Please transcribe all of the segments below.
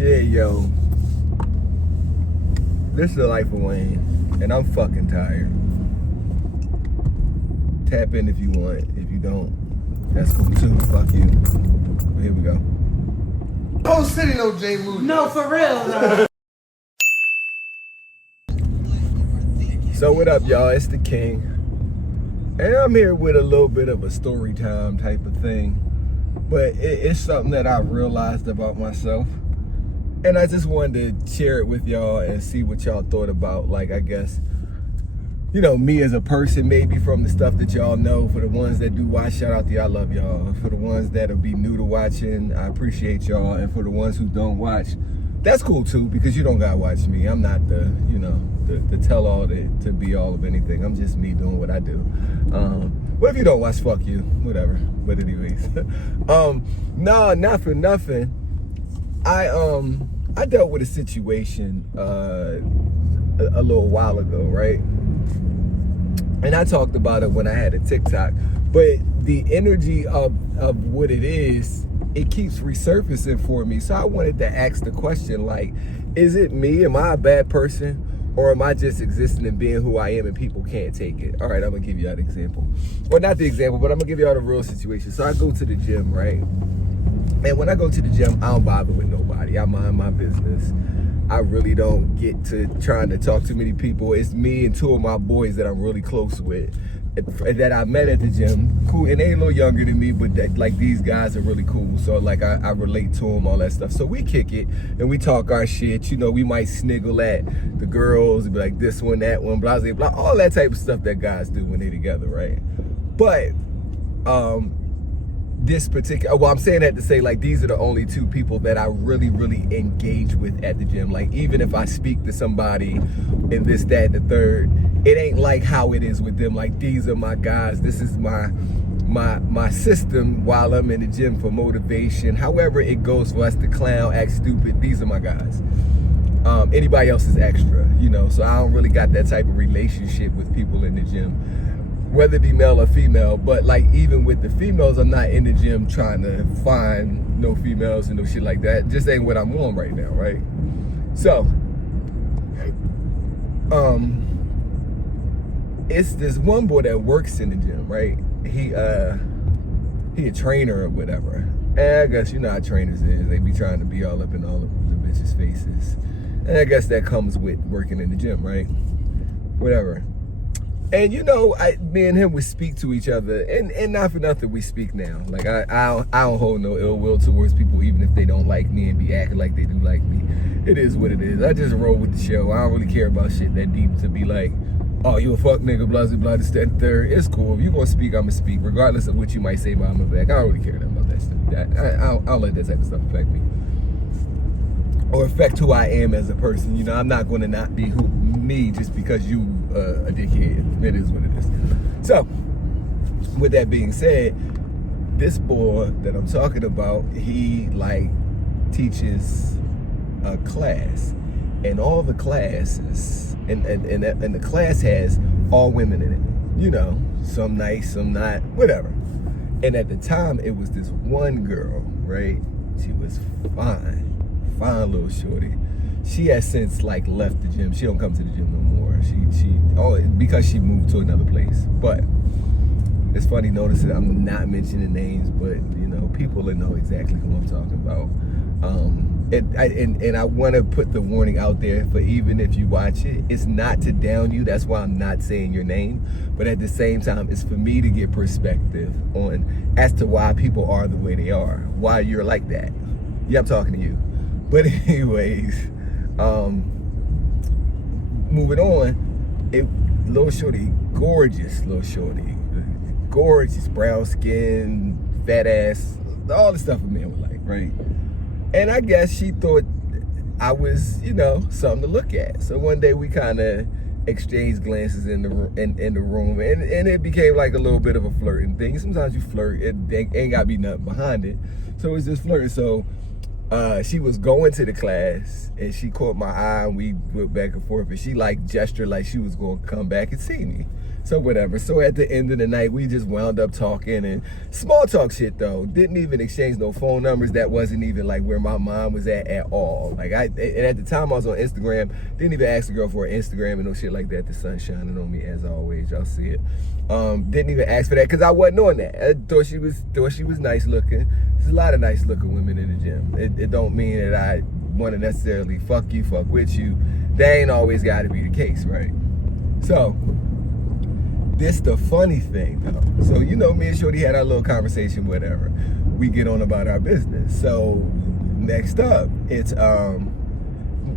Yeah, yo. This is the life of Wayne, and I'm fucking tired. Tap in if you want. If you don't, that's cool too. Fuck you. But here we go. Whole city know Jay Moody. No, for real. No. So what up, y'all? It's the King, and I'm here with a little bit of a story time type of thing, but it's something that I realized about myself, and I just wanted to share it with y'all and see what y'all thought about, like, I guess, you know, me as a person, maybe from the stuff that y'all know. For the ones that do watch, shout out to y'all, I love y'all. For the ones that'll be new to watching, I appreciate y'all. And for the ones who don't watch, that's cool too, because you don't gotta watch me. I'm not the, you know, the tell-all to be all of anything. I'm just me doing what I do. Well, if you don't watch, fuck you, whatever. But anyways, no, not for nothing. I dealt with a situation a little while ago, right? And I talked about it when I had a TikTok, but the energy of what it is, it keeps resurfacing for me. So I wanted to ask the question, like, is it me? Am I a bad person? Or am I just existing and being who I am and people can't take it? All right, I'm gonna give you an example. Well, not the example, but I'm gonna give y'all the real situation. So I go to the gym, right? And when I go to the gym, I don't bother with nobody. I mind my business. I really don't get to trying to talk to many people. It's me and two of my boys that I'm really close with that I met at the gym. Cool, and they a little younger than me, but that, like, these guys are really cool. So like I relate to them, all that stuff. So we kick it and we talk our shit. You know, we might sniggle at the girls, be like this one, that one, blah, blah, blah, all that type of stuff that guys do when they together, right? But this particular, well, I'm saying that to say, like, these are the only two people that I really engage with at the gym. Like, even if I speak to somebody in this, that, and the third, it ain't like how it is with them. Like, these are my guys. This is my system while I'm in the gym for motivation. However it goes for us to clown, act stupid, these are my guys. Anybody else is extra, you know, so I don't really got that type of relationship with people in the gym, whether it be male or female. But like, even with the females, I'm not in the gym trying to find no females and no shit like that. Just ain't what I'm on right now, right? So it's this one boy that works in the gym, right? He a trainer or whatever. And I guess, you know how trainers is, they be trying to be all up in all of the bitches' faces. And I guess that comes with working in the gym, right? Whatever. And you know, me and him would speak to each other, and not for nothing, we speak now. Like, I don't hold no ill will towards people, even if they don't like me and be acting like they do like me. It is what it is. I just roll with the show. I don't really care about shit that deep to be like, oh, you a fuck nigga, blah, blah, blah, this, that, and third. It's cool. If you gonna speak, I'm gonna speak, regardless of what you might say behind my back. I don't really care about that stuff. I don't let that type of stuff affect me, or affect who I am as a person. You know, I'm not gonna not be me just because you a dickhead. It is what it is. So, with that being said, this boy that I'm talking about, he like teaches a class, and all the classes, and the class has all women in it. You know, some nice, some not, whatever. And at the time, it was this one girl, right? She was fine little shorty. She has since like left the gym. She don't come to the gym no more. Because she moved to another place. But it's funny noticing I'm not mentioning names, but you know, people will know exactly who I'm talking about. And I want to put the warning out there for, even if you watch it, it's not to down you. That's why I'm not saying your name. But at the same time, it's for me to get perspective on as to why people are the way they are, why you're like that. Yeah, I'm talking to you. But anyways, moving on, little shorty, gorgeous little shorty, gorgeous, brown skin, fat ass, all the stuff a man would like, right? And I guess she thought I was, you know, something to look at. So one day we kind of exchanged glances in the room, and it became like a little bit of a flirting thing. Sometimes you flirt, it ain't got to be nothing behind it. So it's just flirting. So she was going to the class, and she caught my eye, and we went back and forth, and she like gestured like she was going to come back and see me. So whatever. So at the end of the night, we just wound up talking and small talk shit though. Didn't even exchange no phone numbers. That wasn't even like where my mind was at all. Like and at the time I was on Instagram, didn't even ask the girl for an Instagram and no shit like that. The sun's shining on me as always. Y'all see it. Didn't even ask for that because I wasn't on that. I thought she was nice looking. There's a lot of nice looking women in the gym. It don't mean that I want to necessarily fuck with you. That ain't always got to be the case, right? So this the funny thing though. So you know, me and Shorty had our little conversation, whatever. We get on about our business. So next up, it's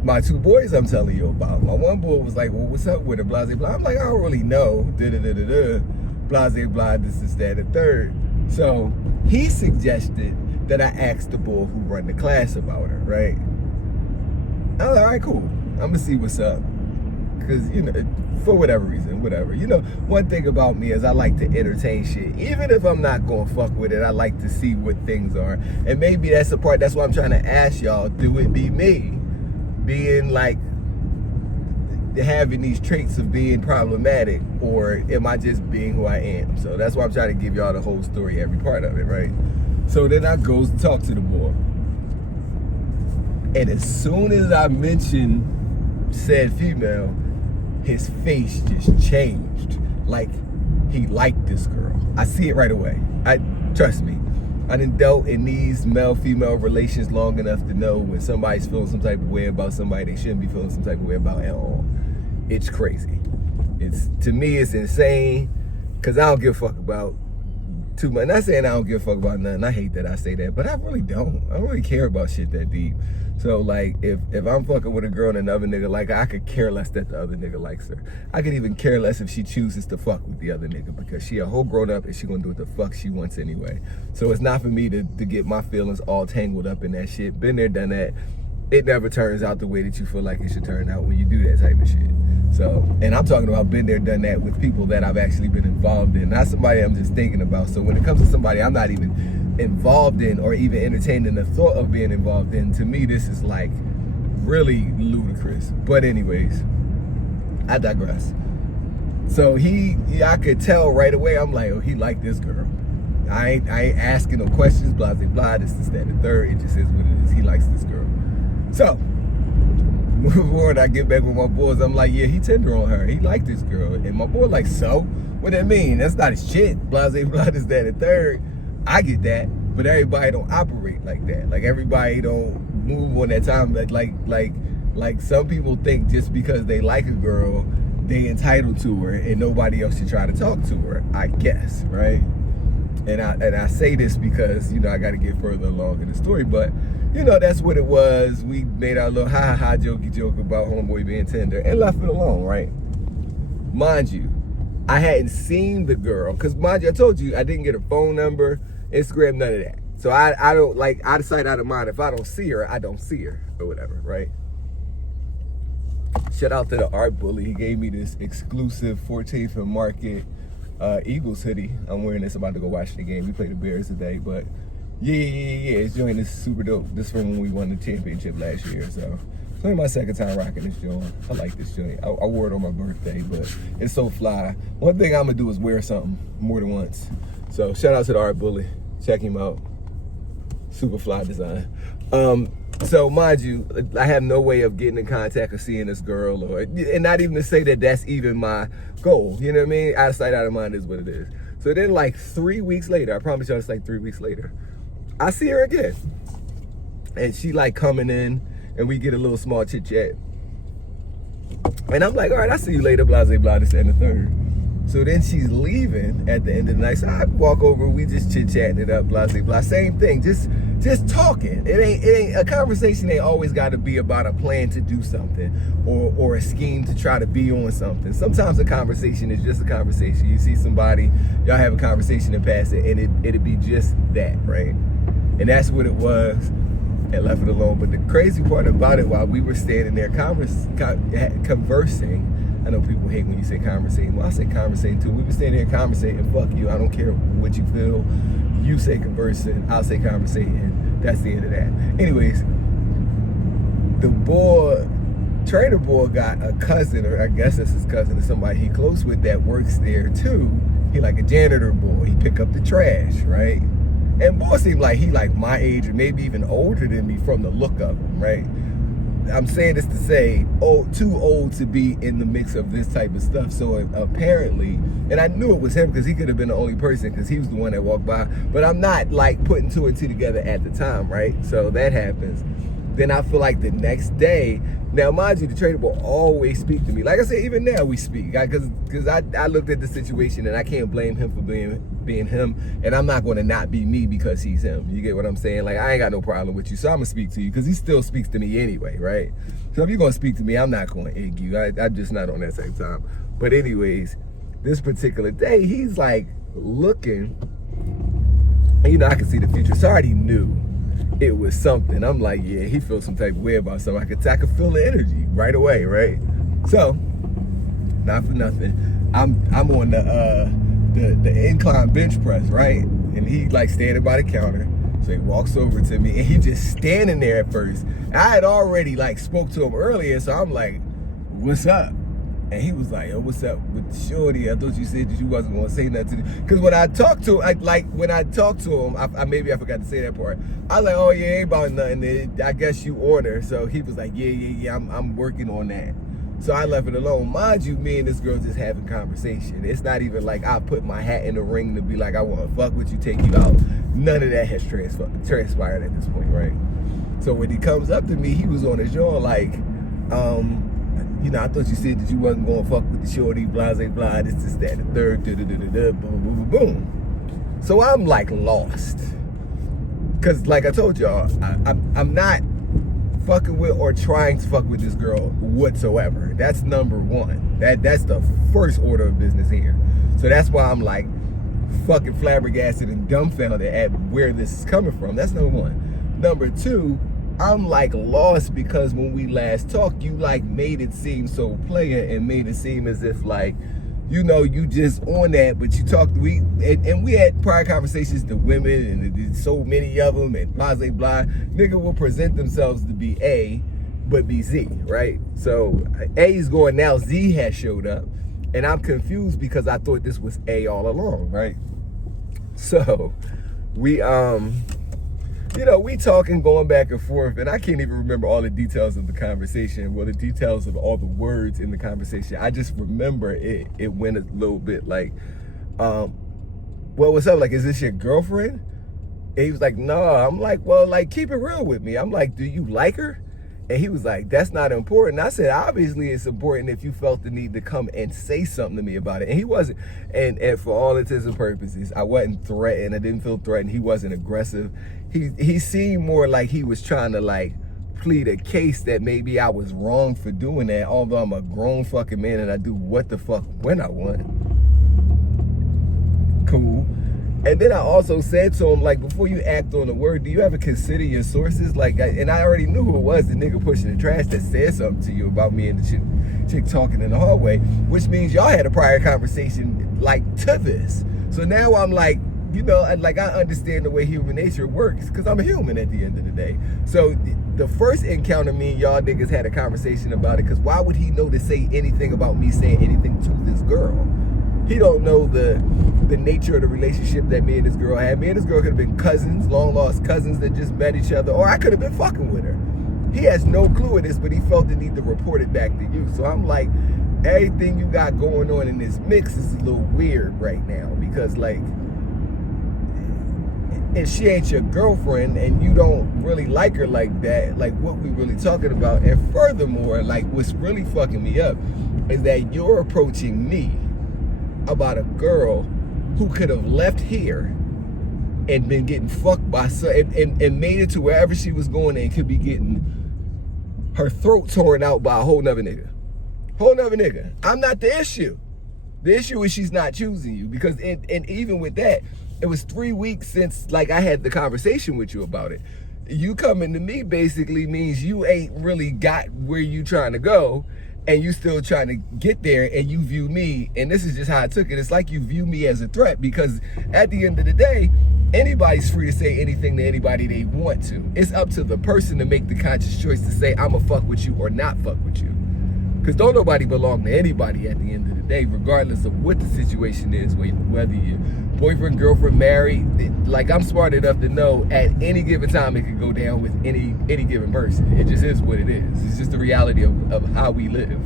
my two boys I'm telling you about. My one boy was like, well, what's up with it, blah, blah, blah. I'm like, I don't really know, blah, blah, blah, this, that, and third. So he suggested that I ask the boy who run the class about her, right? I was like, all right, cool. I'm gonna see what's up. Because, you know, for whatever reason, whatever. You know, one thing about me is I like to entertain shit. Even if I'm not gonna fuck with it, I like to see what things are. And maybe that's the part, that's why I'm trying to ask y'all, do it be me? Being like, having these traits of being problematic, or am I just being who I am? So that's why I'm trying to give y'all the whole story, every part of it, right? So then I goes to talk to the boy. And as soon as I mention said female, his face just changed. Like he liked this girl. I see it right away. Trust me. I done dealt in these male-female relations long enough to know when somebody's feeling some type of way about somebody they shouldn't be feeling some type of way about at all. It's crazy. To me, it's insane, because I don't give a fuck about too much. Not saying I don't give a fuck about nothing. I hate that I say that, but I really don't. I don't really care about shit that deep. So like, if I'm fucking with a girl and another nigga like her, I could care less that the other nigga likes her. I could even care less if she chooses to fuck with the other nigga, because she a whole grown up and she gonna do what the fuck she wants anyway. So it's not for me to get my feelings all tangled up in that shit. Been there, done that. It never turns out the way that you feel like it should turn out when you do that type of shit. So, and I'm talking about been there, done that with people that I've actually been involved in, not somebody I'm just thinking about. So when it comes to somebody I'm not even involved in or even entertaining the thought of being involved in, to me this is like really ludicrous. But anyways, I digress. So I could tell right away, I'm like, oh, he liked this girl. I ain't asking no questions, blah, blah, blah, this, that, and the third. It just is what it is. He likes this girl. So when I get back with my boys, I'm like, yeah, he tender on her. He liked this girl. And my boy like, so? What that mean? That's not his shit. Blah, blah, blah, this, that, and third. I get that, but everybody don't operate like that. Like everybody don't move on that time. Like some people think just because they like a girl, they entitled to her and nobody else should try to talk to her, I guess, right? And I say this because, you know, I got to get further along in the story, but you know, that's what it was. We made our little ha jokey joke about homeboy being tender and left it alone, right? Mind you, I hadn't seen the girl, because mind you, I told you I didn't get her phone number, Instagram, none of that. So I don't, like, out of sight, out of mind. If I don't see her, I don't see her or whatever, right? Shout out to the art bully. He gave me this exclusive 14th and Market Eagles hoodie. I'm wearing this. I'm about to go watch the game. We play the Bears today, but yeah. It's joint. This is super dope. This from when we won the championship last year. So it's only my second time rocking this joint. I like this joint. I wore it on my birthday, but it's so fly. One thing I'm gonna do is wear something more than once. So shout out to the art bully. Check him out. Super fly design. So mind you, I have no way of getting in contact or seeing this girl, and not even to say that that's even my goal. You know what I mean? Out of sight, out of mind is what it is. So then like 3 weeks later, I promise y'all it's like 3 weeks later, I see her again. And she like coming in and we get a little small chit chat. And I'm like, all right, I'll see you later, blah, blah, blah, this and the third. So then she's leaving at the end of the night. So I walk over, we just chit-chatting it up, blah, blah, blah. Same thing, just talking. It ain't a conversation ain't always gotta be about a plan to do something or a scheme to try to be on something. Sometimes a conversation is just a conversation. You see somebody, y'all have a conversation and pass it, and it'd be just that, right? And that's what it was, and left it alone. But the crazy part about it, while we were standing there conversing, I know people hate when you say conversating. Well, I say conversating too. We were standing here conversating. Fuck you. I don't care what you feel. You say conversing. I'll say conversating. That's the end of that. Anyways, the boy trainer boy got a cousin, or I guess that's his cousin, or somebody he close with that works there too. He like a janitor boy. He pick up the trash, right? And boy seemed like he like my age or maybe even older than me from the look of him, right? I'm saying this to say, too old to be in the mix of this type of stuff. So apparently, and I knew it was him because he could have been the only person because he was the one that walked by. But I'm not like putting two and two together at the time, right? So that happens. Then I feel like the next day, now mind you, the trainer will always speak to me. Like I said, even now we speak, because I looked at the situation and I can't blame him for being him, and I'm not going to not be me because he's him. You get what I'm saying? Like, I ain't got no problem with you, so I'm gonna speak to you because he still speaks to me anyway, right? So if you're gonna speak to me, I'm not going to egg you. I'm just not on that same time. But anyways, this particular day, he's like looking, and you know I can see the future, so I already knew it was something. I'm like, yeah, he feels some type of way about something. I could feel the energy right away, right? So, not for nothing, I'm on the incline bench press, right? And he like standing by the counter. So he walks over to me and he just standing there at first. I had already like spoke to him earlier, so I'm like, what's up? And he was like, yo, what's up with the shorty? I thought you said that you wasn't gonna say nothing to me. Because when I talked to him, maybe I forgot to say that part. I was like, oh yeah, ain't about nothing. I guess you order. So he was like, yeah, I'm working on that. So I left it alone. Mind you, me and this girl just having conversation. It's not even like I put my hat in the ring to be like, I want to fuck with you, take you out. None of that has transpired at this point, right? So when he comes up to me, he was on his jaw like, you know, I thought you said that you wasn't going to fuck with the shorty, blah, blah, blah, this, that, the third, boom, boom, boom, boom. So I'm like lost. Because like I told y'all, I'm not fucking with or trying to fuck with this girl whatsoever. That's number one. That's the first order of business here. So that's why I'm like fucking flabbergasted and dumbfounded at where this is coming from. That's number one. Number two, I'm like lost because when we last talked, you like made it seem so player and made it seem as if like, you know, you just on that, but you talked, we had prior conversations to women and there's so many of them and blah, blah, blah. Nigga will present themselves to be A, but be Z, right? So A is going now, Z has showed up and I'm confused because I thought this was A all along, right? So we, you know, we talking, going back and forth, and I can't even remember all the details of the conversation, well, the details of all the words in the conversation. I just remember it went a little bit like, well, what's up? Like, is this your girlfriend? And he was like, no. I'm like, well, like, keep it real with me. I'm like, do you like her? And he was like, that's not important. I said, obviously it's important if you felt the need to come and say something to me about it. And he wasn't, and for all intents and purposes, I wasn't threatened. I didn't feel threatened. He wasn't aggressive. He seemed more like he was trying to like plead a case that maybe I was wrong for doing that, although I'm a grown fucking man and I do what the fuck when I want. Cool. And then I also said to him, like, before you act on the word, do you ever consider your sources? Like, and I already knew who it was, the nigga pushing the trash that said something to you about me and the chick talking in the hallway, which means y'all had a prior conversation, like, to this. So now I'm like, you know, like, I understand the way human nature works, because I'm a human at the end of the day. So the first encounter, me and y'all niggas had a conversation about it, because why would he know to say anything about me saying anything to this girl? He don't know the nature of the relationship that me and this girl had. Me and this girl could have been cousins, long lost cousins that just met each other, or I could have been fucking with her. He has no clue of this, but he felt the need to report it back to you. So I'm like, everything you got going on in this mix is a little weird right now, because like, if she ain't your girlfriend and you don't really like her like that, like what we really talking about? And furthermore, like what's really fucking me up is that you're approaching me about a girl who could have left here and been getting fucked by and made it to wherever she was going and could be getting her throat torn out by a whole nother nigga. Whole nother nigga. I'm not the issue. The issue is she's not choosing you, because and even with that, it was 3 weeks since like I had the conversation with you about it. You coming to me basically means you ain't really got where you trying to go, and you still trying to get there, and you view me, and this is just how I took it, it's like you view me as a threat, because at the end of the day, anybody's free to say anything to anybody they want to. It's up to the person to make the conscious choice to say, I'ma fuck with you or not fuck with you. Because don't nobody belong to anybody at the end of the day, regardless of what the situation is, whether you're boyfriend, girlfriend, married. Like, I'm smart enough to know at any given time it could go down with any given person. It just is what it is. It's just the reality of how we live.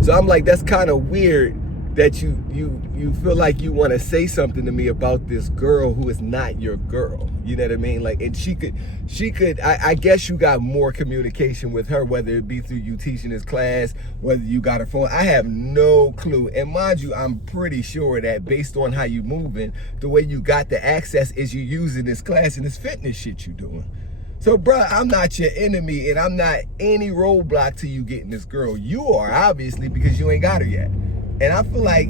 So I'm like, that's kind of weird that you feel like you want to say something to me about this girl who is not your girl. You know what I mean? Like, and she could, I guess you got more communication with her, whether it be through you teaching this class, whether you got her phone. I have no clue. And mind you, I'm pretty sure that based on how you moving, the way you got the access is you using this class and this fitness shit you doing. So, bruh, I'm not your enemy, and I'm not any roadblock to you getting this girl. You are, obviously, because you ain't got her yet. And I feel like,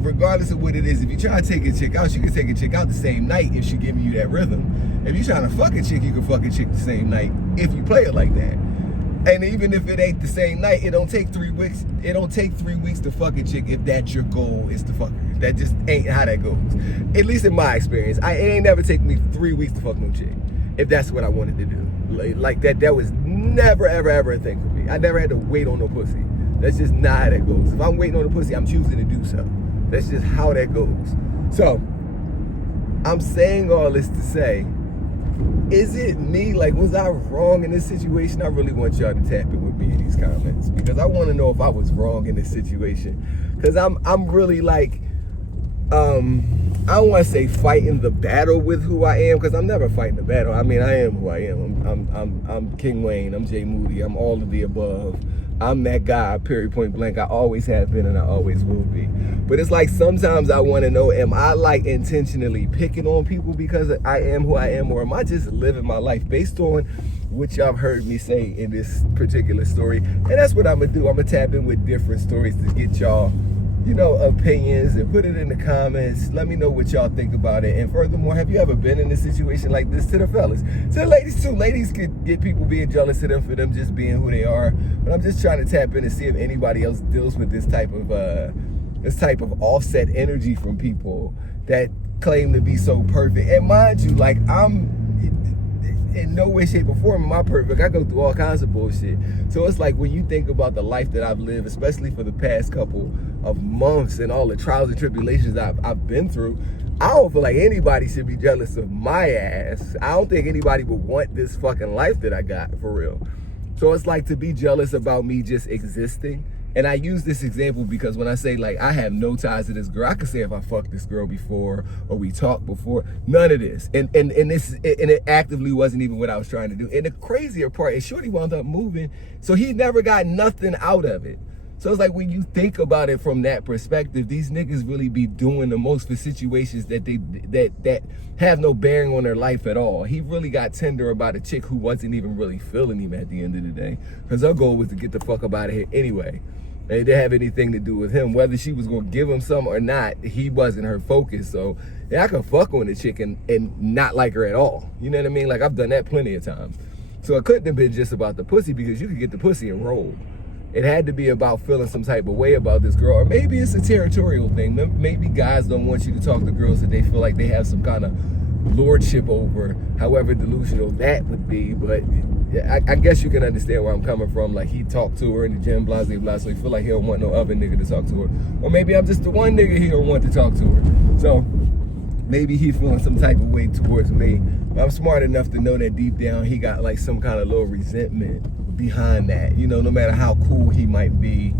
regardless of what it is, if you try to take a chick out, she can take a chick out the same night if she giving you that rhythm. If you trying to fuck a chick, you can fuck a chick the same night if you play it like that. And even if it ain't the same night, it don't take 3 weeks. It don't take 3 weeks to fuck a chick if that's your goal is to fuck her. That just ain't how that goes. At least in my experience, it ain't never take me 3 weeks to fuck no chick if that's what I wanted to do. Like that was never ever a thing for me. I never had to wait on no pussy. That's just not how that goes. If I'm waiting on the pussy, I'm choosing to do so. That's just how that goes. So, I'm saying all this to say, is it me? Like, was I wrong in this situation? I really want y'all to tap in with me in these comments, because I want to know if I was wrong in this situation. Because I'm really like, I don't want to say fighting the battle with who I am, because I'm never fighting the battle. I mean, I am who I am. I'm King Wayne. I'm Jay Moody. I'm all of the above. I'm that guy, period, point blank. I always have been and I always will be. But it's like sometimes I want to know, am I like intentionally picking on people because I am who I am, or am I just living my life based on what y'all heard me say in this particular story? And that's what I'm going to do. I'm going to tap in with different stories to get y'all, you know, opinions, and put it in the comments. Let me know what y'all think about it. And furthermore, have you ever been in a situation like this? To the fellas, to the ladies too. Ladies could get people being jealous of them for them just being who they are. But I'm just trying to tap in and see if anybody else deals with this type of offset energy from people that claim to be so perfect. And mind you, like, I'm in no way, shape, or form am I perfect. I go through all kinds of bullshit. So it's like, when you think about the life that I've lived, especially for the past couple of months and all the trials and tribulations I've been through, I don't feel like anybody should be jealous of my ass. I don't think anybody would want this fucking life that I got, for real. So it's like, to be jealous about me just existing. And I use this example because when I say, like, I have no ties to this girl, I could say if I fucked this girl before or we talked before, none of this. And it actively wasn't even what I was trying to do. And the crazier part is Shorty wound up moving, so he never got nothing out of it. So it's like, when you think about it from that perspective, these niggas really be doing the most for situations that have no bearing on their life at all. He really got tender about a chick who wasn't even really feeling him at the end of the day, because her goal was to get the fuck up out of here anyway. It didn't have anything to do with him. Whether she was going to give him some or not, he wasn't her focus. So, yeah, I can fuck on a chick and not like her at all. You know what I mean? Like, I've done that plenty of times. So it couldn't have been just about the pussy, because you could get the pussy and roll. It had to be about feeling some type of way about this girl. Or maybe it's a territorial thing. Maybe guys don't want you to talk to girls that they feel like they have some kind of lordship over, however delusional that would be. But I guess you can understand where I'm coming from. Like, he talked to her in the gym, blah, blah, blah, so he feel like he don't want no other nigga to talk to her. Or maybe I'm just the one nigga he don't want to talk to her. So maybe he feeling some type of way towards me. But I'm smart enough to know that deep down he got like some kind of little resentment behind that. You know, no matter how cool he might be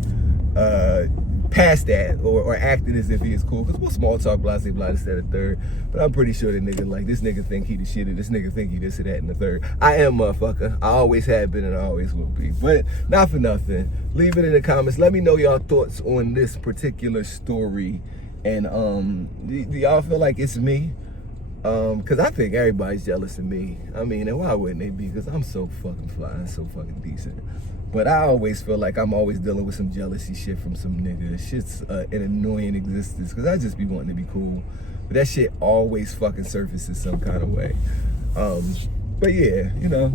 past that, or acting as if he is cool, because we'll small talk, blah, blah, blah, instead of third. But I'm pretty sure that nigga, like, this nigga think he the shit, or this nigga think he this or that in the third. I am, motherfucker. I always have been and I always will be. But not for nothing, leave it in the comments. Let me know y'all thoughts on this particular story. And do y'all feel like it's me? Because I think everybody's jealous of me. I mean, and why wouldn't they be? Because I'm so fucking fly and so fucking decent. But I always feel like I'm always dealing with some jealousy shit from some nigga. Shit's an annoying existence, because I just be wanting to be cool. But that shit always fucking surfaces some kind of way. But yeah, you know,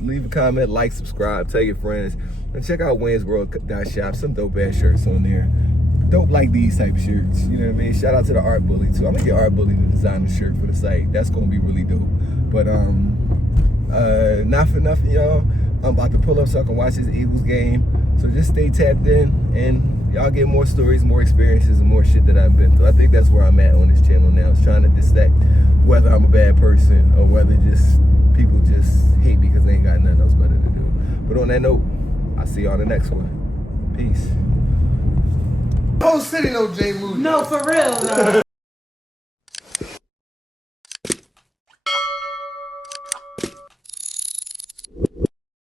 leave a comment, like, subscribe, tell your friends. And check out WaynesWorld.shop. Some dope ass shirts on there. Dope like these type of shirts, you know what I mean? Shout out to the Art Bully too. I'm gonna get Art Bully to design a shirt for the site. That's gonna be really dope. But not for nothing, y'all. I'm about to pull up so I can watch this Eagles game. So just stay tapped in, and y'all get more stories, more experiences, and more shit that I've been through. I think that's where I'm at on this channel now. It's trying to dissect whether I'm a bad person or whether just people just hate because they ain't got nothing else better to do. But on that note, I'll see y'all on the next one. Peace. The whole city know Jay Moody. No, for real. No.